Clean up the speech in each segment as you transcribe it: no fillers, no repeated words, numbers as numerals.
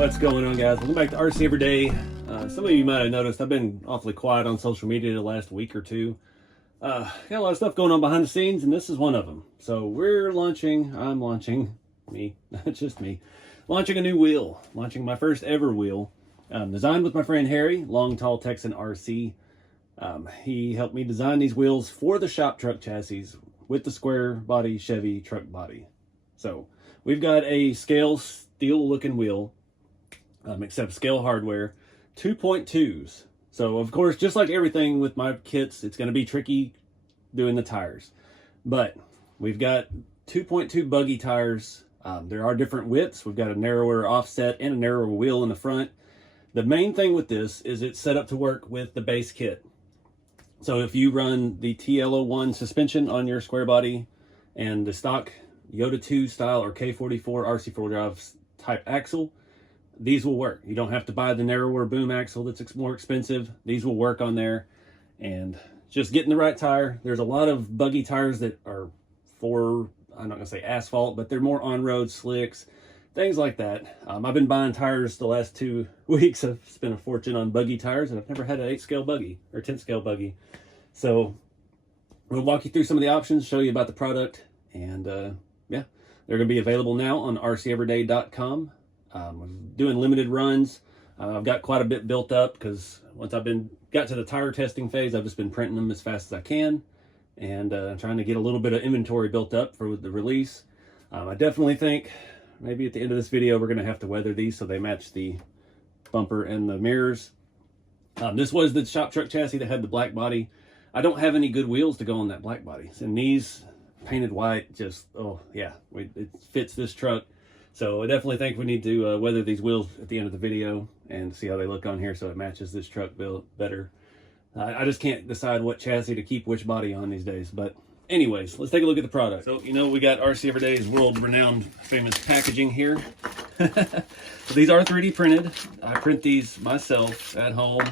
What's going on, guys? Welcome back to RC Everyday. Some of you might have noticed I've been awfully quiet on social media the last week or two. Got a lot of stuff going on behind the scenes, and this is one of them. So I'm launching, not just me, launching a new wheel, launching my first ever wheel, designed with my friend Harry, long, tall Texan RC. He helped me design these wheels for the shop truck chassis with the square body Chevy truck body. So we've got a scale steel looking wheel, except scale hardware, 2.2's. So of course, just like everything with my kits, it's going to be tricky doing the tires, but we've got 2.2 buggy tires. There are different widths. We've got a narrower offset and a narrower wheel in the front. The main thing with this is it's set up to work with the base kit. So if you run the TL01 suspension on your square body and the stock Yoda 2 style or K44 RC 4-drive type axle, these will work. You don't have to buy the narrower boom axle that's more expensive. These will work on there. And just getting the right tire. There's a lot of buggy tires that are for, I'm not gonna say asphalt, but they're more on-road slicks, things like that. I've been buying tires the last 2 weeks. I've spent a fortune on buggy tires, and I've never had an 8-scale buggy or 10-scale buggy. So we'll walk you through some of the options, show you about the product, and yeah, they're gonna be available now on RCeveryday.com. I'm doing limited runs. I've got quite a bit built up because once got to the tire testing phase, I've just been printing them as fast as I can and trying to get a little bit of inventory built up for the release. I definitely think maybe at the end of this video, we're going to have to weather these so they match the bumper and the mirrors. This was the shop truck chassis that had the black body. I don't have any good wheels to go on that black body. And these painted white, just, oh yeah, it fits this truck. So I definitely think we need to weather these wheels at the end of the video and see how they look on here so it matches this truck build better. I just can't decide what chassis to keep which body on these days. But anyways, let's take a look at the product. So, you know, we got RC Everyday's world-renowned famous packaging here. So these are 3D printed. I print these myself at home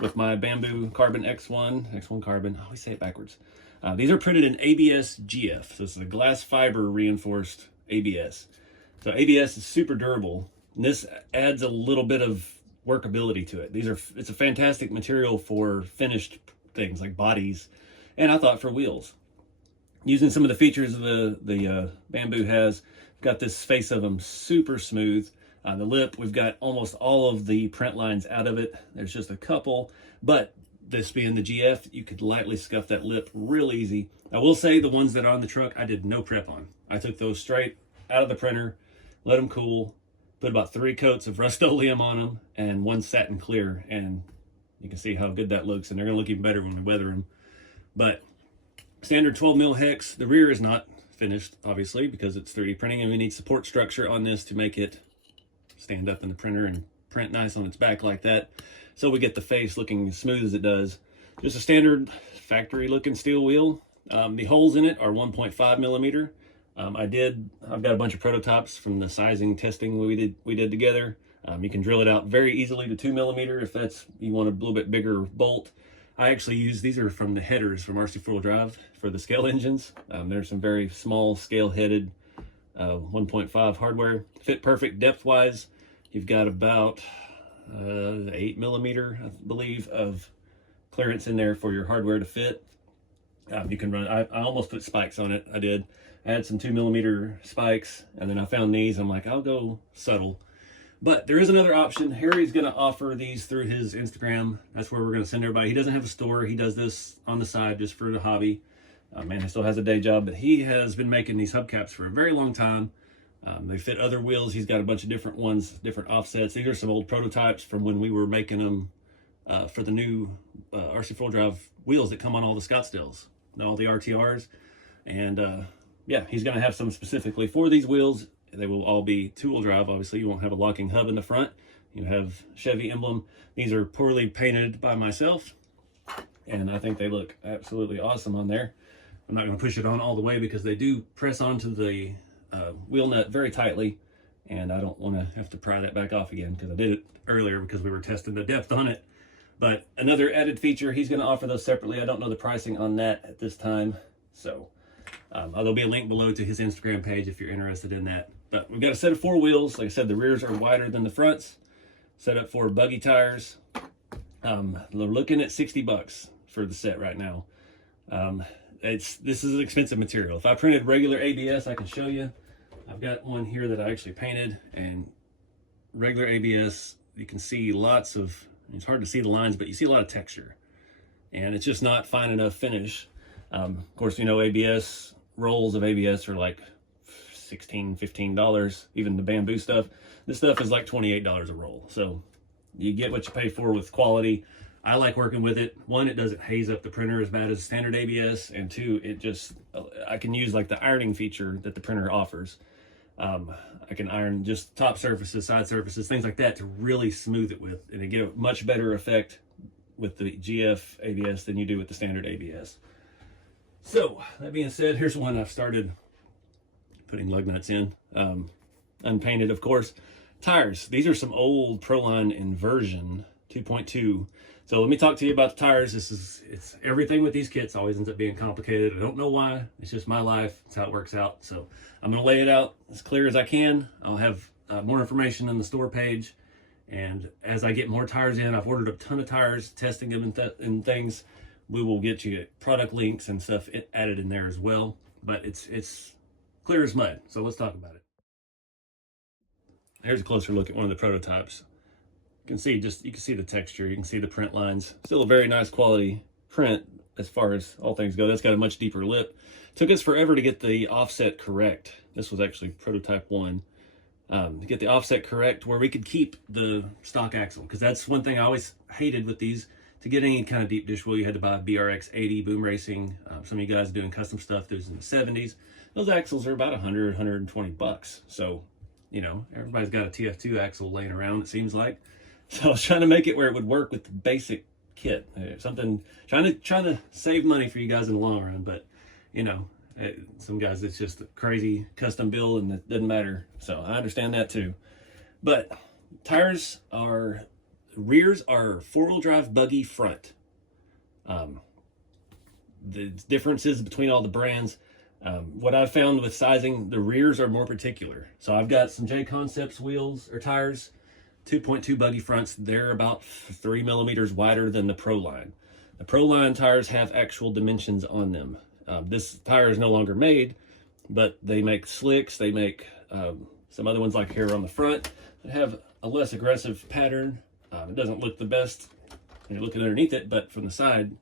with my Bambu Carbon X1 Carbon. I always say it backwards. These are printed in ABS GF. So this is a glass fiber reinforced ABS. So ABS is super durable, and this adds a little bit of workability to it. It's a fantastic material for finished things like bodies, and I thought for wheels. Using some of the features the Bambu has, we've got this face of them super smooth. The lip, we've got almost all of the print lines out of it. There's just a couple, but this being the GF, you could lightly scuff that lip real easy. I will say the ones that are on the truck, I did no prep on. I took those straight out of the printer, let them cool, put about 3 coats of Rust-Oleum on them, and 1 satin clear, and you can see how good that looks, and they're gonna look even better when we weather them. But standard 12 mil hex. The rear is not finished, obviously, because it's 3D printing, and we need support structure on this to make it stand up in the printer and print nice on its back like that. So we get the face looking as smooth as it does. Just a standard factory looking steel wheel. The holes in it are 1.5 millimeter. I've got a bunch of prototypes from the sizing testing we did together. You can drill it out very easily to 2 millimeter if you want a little bit bigger bolt. I actually these are from the headers from RC 4-drive for the scale engines. There's some very small scale headed 1.5 hardware. Fit perfect depth wise. You've got about 8 millimeter, I believe, of clearance in there for your hardware to fit. You can run, I almost put spikes on it. I had some 2 millimeter spikes, and then I found these. I'm like, I'll go subtle. But there is another option. Harry's gonna offer these through his Instagram. That's where we're gonna send everybody. He doesn't have a store. He does this on the side just for the hobby. Man, he still has a day job, but he has been making these hubcaps for a very long time. They fit other wheels. He's got a bunch of different ones, different offsets. These are some old prototypes from when we were making them for the new RC 4-drive wheels that come on all the Scottsdales, all the RTRs. And yeah, he's going to have some specifically for these wheels. They will all be 2-wheel drive. Obviously, you won't have a locking hub in the front. You have Chevy emblem. These are poorly painted by myself, and I think they look absolutely awesome on there. I'm not going to push it on all the way because they do press onto the wheel nut very tightly, and I don't want to have to pry that back off again because I did it earlier because we were testing the depth on it. But another added feature, he's going to offer those separately. I don't know the pricing on that at this time, so there'll be a link below to his Instagram page if you're interested in that. But we've got a set of 4 wheels. Like I said, the rears are wider than the fronts. Set up for buggy tires. We're looking at $60 for the set right now. This is an expensive material. If I printed regular ABS, I can show you. I've got one here that I actually painted, and regular ABS, you can see lots of, it's hard to see the lines, but you see a lot of texture, and it's just not fine enough finish. Of course, you know, ABS, rolls of ABS are like $16, $15, even the Bambu stuff. This stuff is like $28 a roll. So you get what you pay for with quality. I like working with it. 1, it doesn't haze up the printer as bad as standard ABS, and 2, it just, I can use like the ironing feature that the printer offers. I can iron just top surfaces, side surfaces, things like that to really smooth it with, and to get a much better effect with the GF ABS than you do with the standard ABS. So that being said, here's one I've started putting lug nuts in, unpainted, of course. Tires. These are some old Proline Inversion 2.2. So let me talk to you about the tires. It's everything with these kits always ends up being complicated. I don't know why. It's just my life. It's how it works out. So I'm going to lay it out as clear as I can. I'll have more information on the store page. And as I get more tires in, I've ordered a ton of tires, testing them and things. We will get you product links and stuff added in there as well. But it's clear as mud. So let's talk about it. Here's a closer look at one of the prototypes. You can see the texture, you can see the print lines. Still a very nice quality print as far as all things go. That's got a much deeper lip. Took us forever to get the offset correct. This was actually prototype 1. To get the offset correct where we could keep the stock axle, because that's one thing I always hated with these. To get any kind of deep dish wheel, you had to buy a BRX 80 Boom Racing. Some of you guys doing custom stuff, those in the 70s. Those axles are about 100, 120 bucks. So, you know, everybody's got a TF2 axle laying around, it seems like. So I was trying to make it where it would work with the basic kit. Something, trying to save money for you guys in the long run, but you know, some guys it's just a crazy custom build and it doesn't matter. So I understand that too. But rears are 4-wheel drive buggy front. The differences between all the brands, what I've found with sizing, the rears are more particular. So I've got some J Concepts wheels or tires, 2.2 buggy fronts. They're about 3 millimeters wider than the Proline. The Proline tires have actual dimensions on them. This tire is no longer made, but they make slicks. They make some other ones like here on the front that have a less aggressive pattern. It doesn't look the best when you're looking underneath it, but from the side,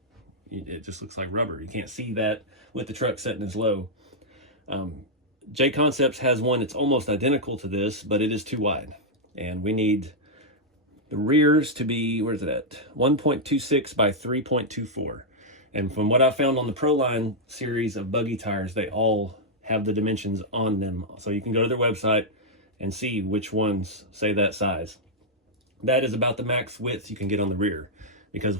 it just looks like rubber. You can't see that with the truck setting as low. J Concepts has one that's almost identical to this, but it is too wide. And we need the rears to be, where's it at? 1.26 by 3.24. And from what I found on the Proline series of buggy tires, they all have the dimensions on them. So you can go to their website and see which ones say that size. That is about the max width you can get on the rear, because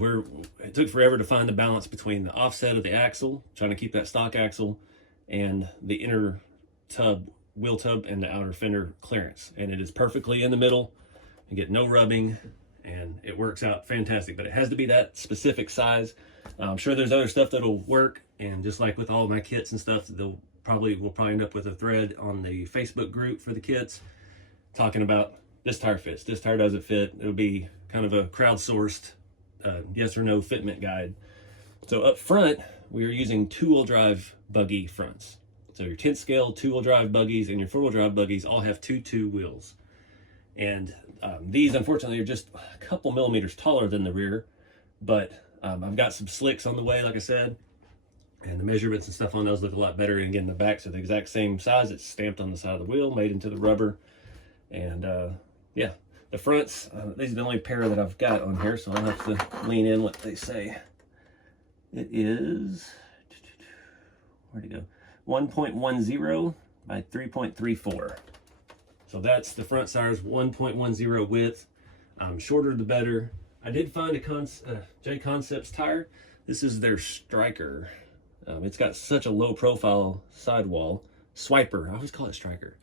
it took forever to find the balance between the offset of the axle, trying to keep that stock axle, and the inner tub, wheel tub, and the outer fender clearance. And it is perfectly in the middle. You get no rubbing, and it works out fantastic, but it has to be that specific size. I'm sure there's other stuff that'll work, and just like with all of my kits and stuff, we'll probably end up with a thread on the Facebook group for the kits talking about this tire fits, this tire doesn't fit. It'll be kind of a crowdsourced yes or no fitment guide. So up front, we are using 2-wheel drive buggy fronts. So your 10th scale 2-wheel drive buggies and your 4-wheel drive buggies all have two wheels. And these, unfortunately, are just a couple millimeters taller than the rear. But I've got some slicks on the way, like I said. And the measurements and stuff on those look a lot better. And again, the backs are the exact same size. It's stamped on the side of the wheel, made into the rubber. And yeah, the fronts, these are the only pair that I've got on here. So I'll have to lean in what they say. It is, where'd it go? 1.10 by 3.34. So that's the front tires, 1.10 width. Shorter the better. I did find a J Concepts tire. This is their Striker. It's got such a low profile sidewall. Swiper, I always call it Striker.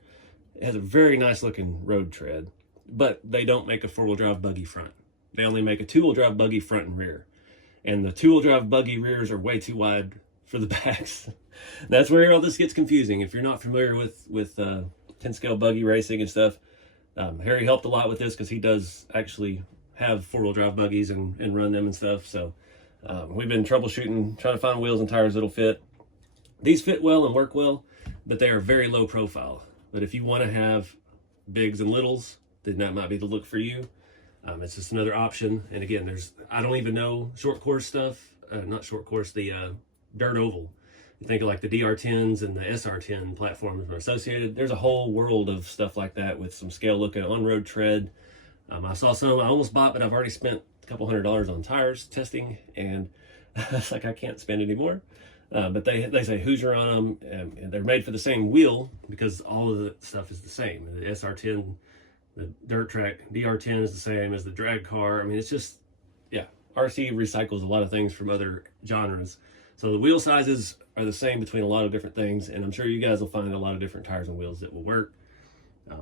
It has a very nice looking road tread, but they don't make a 4-wheel drive buggy front. They only make a 2-wheel drive buggy front and rear. And the 2-wheel drive buggy rears are way too wide for the backs. That's where all this gets confusing. If you're not familiar with 10 scale buggy racing and stuff. Harry helped a lot with this because he does actually have 4-wheel drive buggies and run them and stuff. So we've been troubleshooting, trying to find wheels and tires that'll fit. These fit well and work well, but they are very low profile. But if you want to have bigs and littles, then that might be the look for you. It's just another option. And again, I don't even know short course stuff, not short course, the dirt oval. You think of like the DR10s and the SR10 platforms are associated. There's a whole world of stuff like that with some scale looking on-road tread. I saw some I almost bought, but I've already spent a couple $100 on tires testing, and it's like I can't spend any more. But they say Hoosier on them, and they're made for the same wheel because all of the stuff is the same. The SR10, the dirt track, DR10 is the same as the drag car. I mean, it's just, yeah, RC recycles a lot of things from other genres. So the wheel sizes are the same between a lot of different things, and I'm sure you guys will find a lot of different tires and wheels that will work.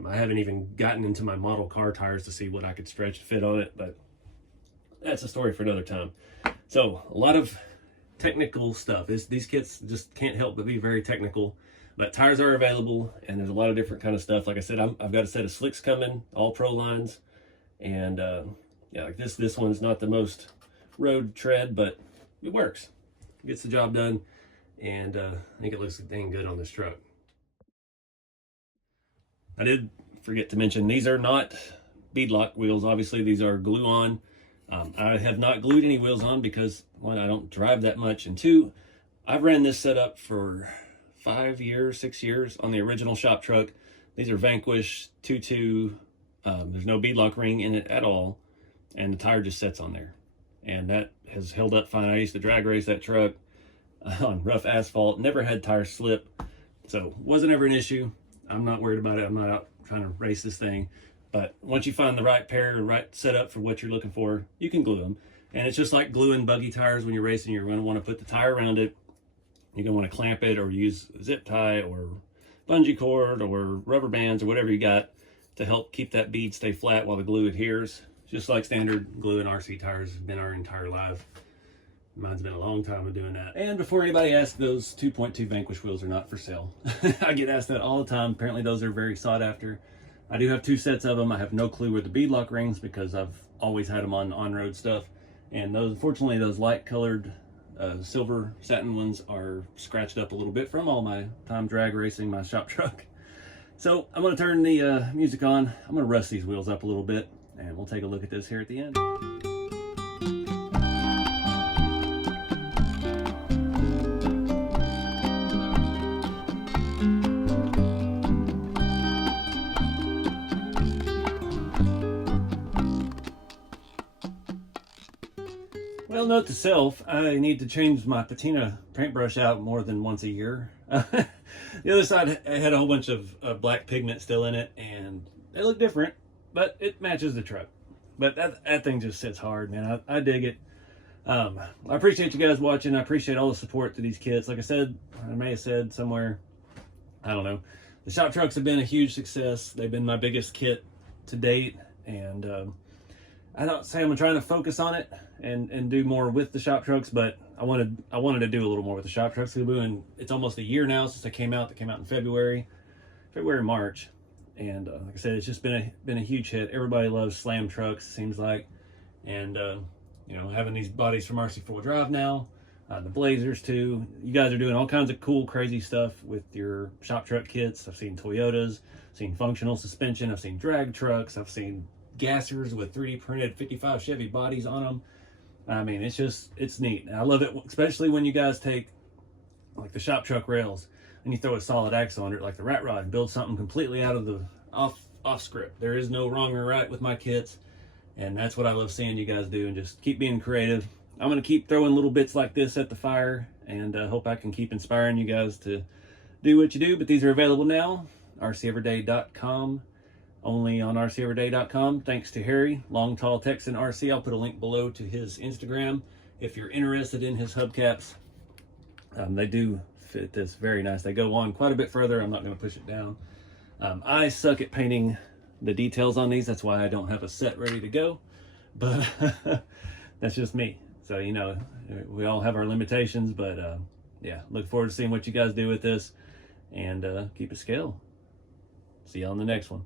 I haven't even gotten into my model car tires to see what I could stretch to fit on it, but that's a story for another time. So a lot of technical stuff. These kits just can't help but be very technical, but tires are available, and there's a lot of different kind of stuff. Like I said, I've got a set of slicks coming, all pro lines, and yeah, like this one's not the most road tread, but it works. Gets the job done, and I think it looks dang good on this truck. I did forget to mention, these are not beadlock wheels. Obviously, these are glue on. I have not glued any wheels on because, one, I don't drive that much, and two, I've ran this setup for 5 years, 6 years on the original shop truck. These are Vanquish 22. There's no beadlock ring in it at all, and the tire just sits on there, and that has held up fine. I used to drag race that truck on rough asphalt, never had tire slip, so wasn't ever an issue. I'm not worried about it. I'm not out trying to race this thing. But once you find the right pair, right setup for what you're looking for, you can glue them. And it's just like gluing buggy tires when you're racing. You're going to want to put the tire around it. You're going to want to clamp it or use zip tie or bungee cord or rubber bands or whatever you got to help keep that bead stay flat while the glue adheres. Just like standard glue and RC tires have been our entire life. Mine's been a long time of doing that. And before anybody asks, those 2.2 Vanquish wheels are not for sale. I get asked that all the time. Apparently those are very sought after. I do have 2 sets of them. I have no clue where the beadlock rings because I've always had them on-road stuff. And those, unfortunately, those light colored silver satin ones are scratched up a little bit from all my time drag racing my shop truck. So I'm going to turn the music on. I'm going to rust these wheels up a little bit, and we'll take a look at this here at the end. Well, note to self, I need to change my patina paintbrush out more than once a year. The other side had a whole bunch of black pigment still in it, and they look different, but it matches the truck. But that thing just sits hard, man. I dig it. I appreciate you guys watching. I appreciate all the support to these kits. Like I said, I may have said somewhere, I don't know, the shop trucks have been a huge success. They've been my biggest kit to date, and I don't say I'm trying to focus on it and do more with the shop trucks, but I wanted to do a little more with the shop trucks. It's almost a year now since they came out. They came out in February, March, and like I said, it's just been a huge hit. Everybody loves slam trucks, it seems like, and you know, having these bodies from RC4 Drive now, the Blazers too. You guys are doing all kinds of cool, crazy stuff with your shop truck kits. I've seen Toyotas, seen functional suspension, I've seen drag trucks, I've seen gassers with 3D printed 55 Chevy bodies on them. I mean, it's neat. And I love it, especially when you guys take like the shop truck rails and you throw a solid axle under it, like the rat rod, and build something completely out of the off script. There is no wrong or right with my kits, and that's what I love seeing you guys do. And just keep being creative. I'm gonna keep throwing little bits like this at the fire, and hope I can keep inspiring you guys to do what you do. But these are available now, RCeveryday.com. Only on RCeveryday.com, thanks to Harry, Long Tall Texan RC. I'll put a link below to his Instagram if you're interested in his hubcaps. They do fit this very nice. They go on quite a bit further. I'm not going to push it down. I suck at painting the details on these. That's why I don't have a set ready to go. But that's just me. So, you know, we all have our limitations. But yeah, look forward to seeing what you guys do with this. And keep it scale. See you on the next one.